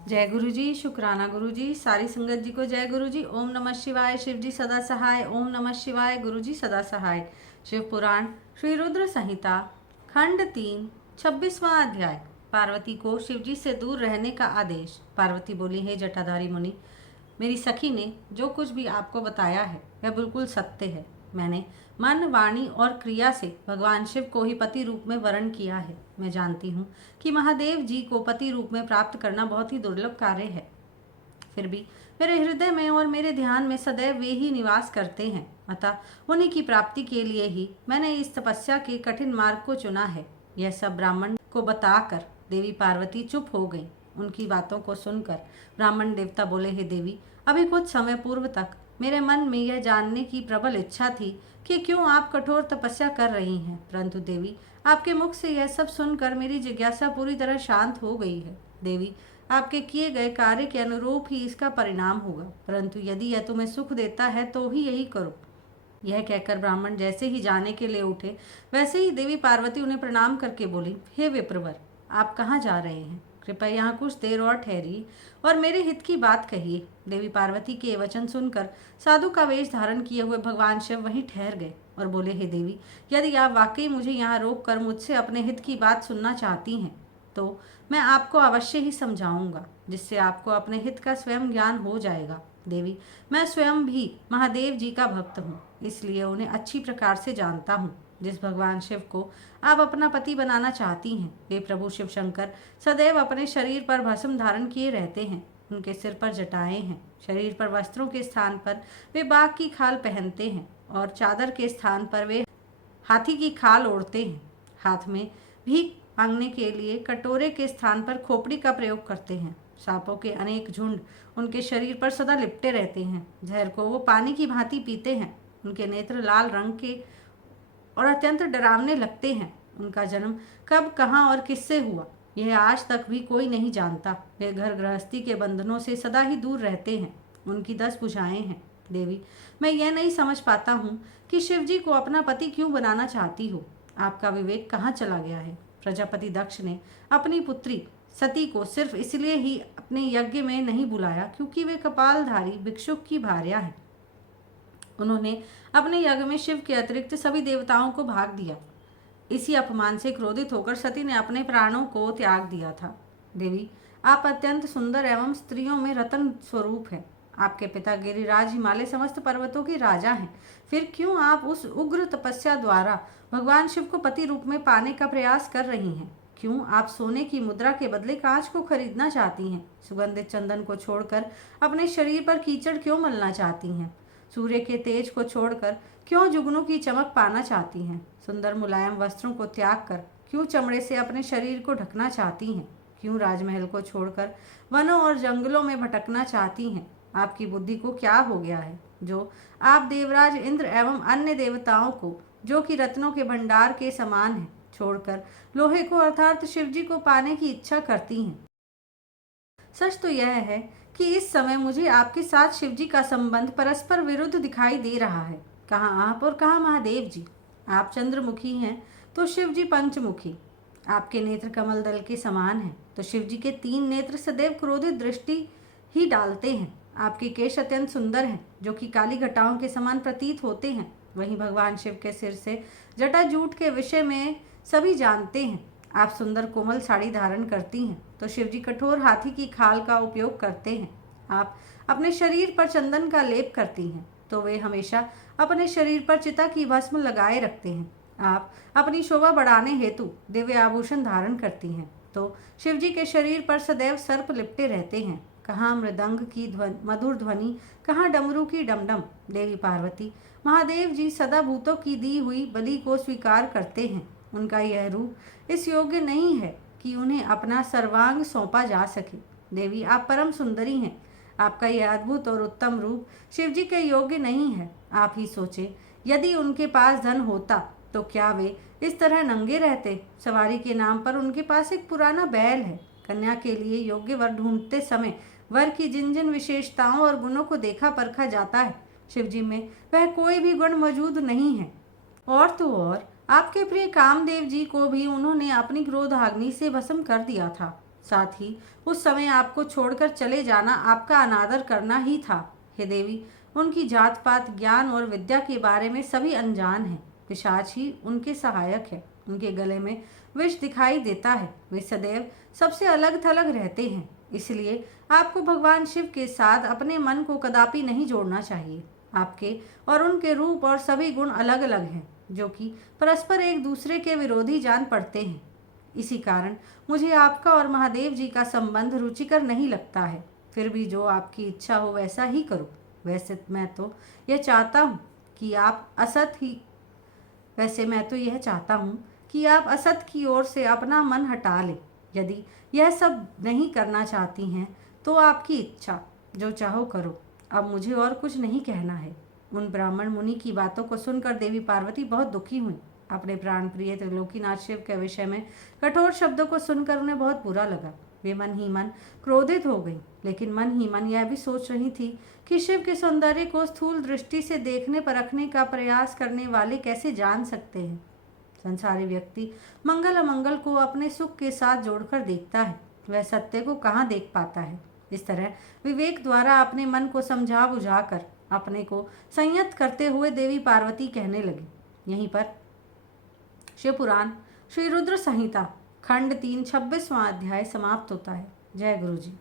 जय गुरु जी, शुक्राना गुरु जी, सारी संगत जी को जय गुरु जी। ओम नमः शिवाय, शिव जी सदा सहाय। ओम नमः शिवाय, गुरु जी सदा सहाय। शिव पुराण श्री रुद्र संहिता खंड 3 26वां अध्याय। पार्वती को शिव जी से दूर रहने का आदेश। पार्वती बोली, हे जटाधारी मुनि, मेरी सखी ने जो कुछ भी आपको बताया है वह बिल्कुल सत्य है। मैंने मन, वाणी और क्रिया से भगवान शिव को ही पति रूप में वर्ण किया है। मैं जानती हूँ कि महादेव जी को पति रूप में प्राप्त करना बहुत ही दुर्लभ कार्य है। फिर भी मेरे हृदय में और मेरे ध्यान में सदैव वे ही निवास करते हैं। अतः उन्हीं की प्राप्ति के लिए ही मैंने इस तपस्या के कठिन मार्ग को चुना है। यह सब ब्राह्मण को बताकर देवी पार्वती चुप हो गई। उनकी बातों को सुनकर ब्राह्मण देवता बोले, हे देवी, अभी कुछ समय पूर्व तक मेरे मन में यह जानने की प्रबल इच्छा थी कि क्यों आप कठोर तपस्या कर रही हैं, परंतु देवी, आपके मुख से यह सब सुनकर मेरी जिज्ञासा पूरी तरह शांत हो गई है। देवी, आपके किए गए कार्य के अनुरूप ही इसका परिणाम होगा, परंतु यदि यह तुम्हें सुख देता है तो ही यही करो। यह कहकर ब्राह्मण जैसे ही जाने के लिए उठे, वैसे ही देवी पार्वती उन्हें प्रणाम करके बोली, हे विप्रवर, आप कहाँ जा रहे हैं? कृपया यहाँ कुछ देर और ठहरिए और मेरे हित की बात कहिए। देवी पार्वती के वचन सुनकर साधु का वेश धारण किए हुए भगवान शिव वहीं ठहर गए और बोले, हे देवी, यदि आप वाकई मुझे यहाँ रोक कर मुझसे अपने हित की बात सुनना चाहती हैं तो मैं आपको अवश्य ही समझाऊंगा, जिससे आपको अपने हित का स्वयं ज्ञान हो जाएगा। देवी, मैं स्वयं भी महादेव जी का भक्त हूँ, इसलिए उन्हें अच्छी प्रकार से जानता हूँ। जिस भगवान शिव को आप अपना पति बनाना चाहती हैं, वे प्रभु शिव शंकर सदैव अपने शरीर पर भस्म धारण किए रहते हैं। उनके सिर पर जटाएं हैं, शरीर पर वस्त्रों के स्थान पर वे बाघ की खाल पहनते हैं और चादर के स्थान पर वे हाथी की खाल ओढ़ते हैं। हाथ में भीख मांगने के लिए कटोरे के स्थान पर खोपड़ी का प्रयोग करते हैं। सांपों के अनेक झुंड उनके शरीर पर सदा लिपटे रहते हैं। जहर को वो पानी की भांति पीते हैं। उनके नेत्र लाल रंग के और अत्यंत डरावने लगते हैं। उनका जन्म कब, कहाँ और किससे हुआ, यह आज तक भी कोई नहीं जानता। वे घर गृहस्थी के बंधनों से सदा ही दूर रहते हैं। उनकी 10 भुजाएं हैं। देवी, मैं यह नहीं समझ पाता हूँ कि शिव जी को अपना पति क्यों बनाना चाहती हो। आपका विवेक कहाँ चला गया है? प्रजापति दक्ष ने अपनी पुत्री सती को सिर्फ इसलिए ही अपने यज्ञ में नहीं बुलाया क्योंकि वे कपालधारी भिक्षुक की भार्या है। उन्होंने अपने यज्ञ में शिव के अतिरिक्त सभी देवताओं को भाग दिया। इसी अपमान से क्रोधित होकर सती ने अपने प्राणों को त्याग दिया था। देवी, आप अत्यंत सुंदर एवं स्त्रियों में रतन स्वरूप हैं। आपके पिता गिरिराज हिमालय समस्त पर्वतों के राजा हैं। फिर क्यों आप उस उग्र तपस्या द्वारा भगवान शिव को पति रूप में पाने का प्रयास कर रही हैं? क्यों आप सोने की मुद्रा के बदले कांच को खरीदना चाहती हैं? सुगंधित चंदन को छोड़कर अपने शरीर पर कीचड़ क्यों मलना चाहती हैं? सूर्य के तेज को छोड़कर क्यों जुगनू की चमक पाना चाहती हैं? सुंदर मुलायम वस्त्रों को त्याग कर क्यों चमड़े से अपने शरीर को ढकना चाहती हैं? क्यों राजमहल को छोड़कर वनों और जंगलों में भटकना चाहती हैं? आपकी बुद्धि को क्या हो गया है जो आप देवराज इंद्र एवं अन्य देवताओं को, जो कि रत्नों के भंडार के समान है, छोड़कर लोहे को अर्थात शिव जी को पाने की इच्छा करती हैं? सच तो यह है कि इस समय मुझे आपके साथ शिव जी का संबंध परस्पर विरुद्ध दिखाई दे रहा है। कहाँ आप और कहाँ महादेव जी। आप चंद्रमुखी हैं तो शिव जी पंचमुखी। आपके नेत्र कमल दल के समान हैं तो शिव जी के 3 नेत्र सदैव क्रोधित दृष्टि ही डालते हैं। आपके केश अत्यंत सुंदर हैं, जो कि काली घटाओं के समान प्रतीत होते हैं। वहीं भगवान शिव के सिर से जटा जूट के विषय में सभी जानते हैं। आप सुंदर कोमल साड़ी धारण करती हैं तो शिवजी कठोर हाथी की खाल का उपयोग करते हैं। आप अपने शरीर पर चंदन का लेप करती हैं तो वे हमेशा अपने शरीर पर चिता की भस्म लगाए रखते हैं। आप अपनी शोभा बढ़ाने हेतु दिव्य आभूषण धारण करती हैं तो शिवजी के शरीर पर सदैव सर्प लिपटे रहते हैं। कहाँ मृदंग की मधुर ध्वनि, कहाँ डमरू की डमडम। देवी पार्वती, महादेव जी सदा भूतों की दी हुई बलि को स्वीकार करते हैं। उनका यह रूप इस योग्य नहीं है कि उन्हें अपना सर्वांग सौंपा जा सके। देवी, आप परम सुंदरी हैं। आपका यह अद्भुत और उत्तम रूप शिवजी के योग्य नहीं है। आप ही सोचें, यदि उनके पास धन होता तो क्या वे इस तरह नंगे रहते? सवारी के नाम पर उनके पास एक पुराना बैल है। कन्या के लिए योग्य वर ढूंढते समय वर की जिन जिन विशेषताओं और गुणों को देखा परखा जाता है, शिवजी में वह कोई भी गुण मौजूद नहीं है। और तो और आपके प्रिय कामदेव जी को भी उन्होंने अपनी क्रोधाग्नि से भस्म कर दिया था। साथ ही उस समय आपको छोड़कर चले जाना आपका अनादर करना ही था। हे देवी, उनकी जात पात, ज्ञान और विद्या के बारे में सभी अनजान हैं। पिशाच ही उनके सहायक है। उनके गले में विष दिखाई देता है। वे सदैव सबसे अलग थलग रहते हैं। इसलिए आपको भगवान शिव के साथ अपने मन को कदापि नहीं जोड़ना चाहिए। आपके और उनके रूप और सभी गुण अलग अलग हैं, जो कि परस्पर एक दूसरे के विरोधी जान पड़ते हैं। इसी कारण मुझे आपका और महादेव जी का संबंध रुचिकर नहीं लगता है। फिर भी जो आपकी इच्छा हो वैसा ही करो। वैसे मैं तो यह चाहता हूँ कि आप असत ही वैसे मैं तो यह चाहता हूँ कि आप असत की ओर से अपना मन हटा लें। यदि यह सब नहीं करना चाहती हैं तो आपकी इच्छा, जो चाहो करो। अब मुझे और कुछ नहीं कहना है। उन ब्राह्मण मुनि की बातों को सुनकर देवी पार्वती बहुत दुखी हुई। अपने प्राण प्रिय त्रिलोकीनाथ शिव के विषय में कठोर शब्दों को सुनकर उन्हें बहुत बुरा लगा। वे मन ही मन क्रोधित हो गई, लेकिन मन ही मन यह भी सोच रही थी कि शिव के सौंदर्य को स्थूल दृष्टि से देखने परखने का प्रयास करने वाले कैसे जान सकते हैं। संसारी व्यक्ति मंगल अमंगल को अपने सुख के साथ जोड़कर देखता है, वह सत्य को कहाँ देख पाता है। इस तरह विवेक द्वारा अपने मन को समझा बुझाकर अपने को संयत करते हुए देवी पार्वती कहने लगी। यहीं पर शिव पुराण श्री रुद्र संहिता खंड 3 26वां अध्याय समाप्त होता है। जय गुरु जी।